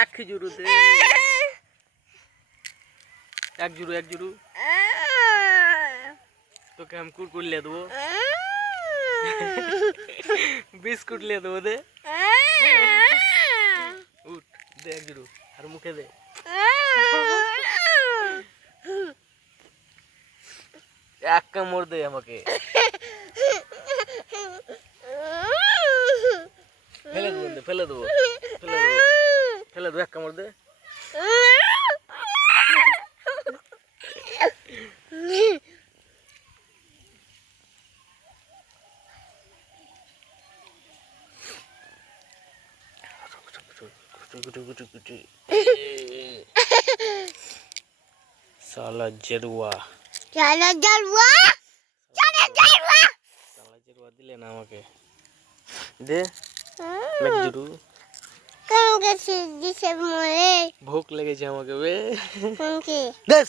এক খেজুর দে, এক জুরু তোকে हम कुरकुर ले देबो, बिस्कुट ले देबो दे, उठ दे एक जूरू और मुखे दे, एक कामड़ दे আমাকে, ফেলে দেবো এক কামড় দে, साला जरुआ दिले ना আমাকে दे এক জুরু ভোক লেগেছে আমাকে বে, দেশ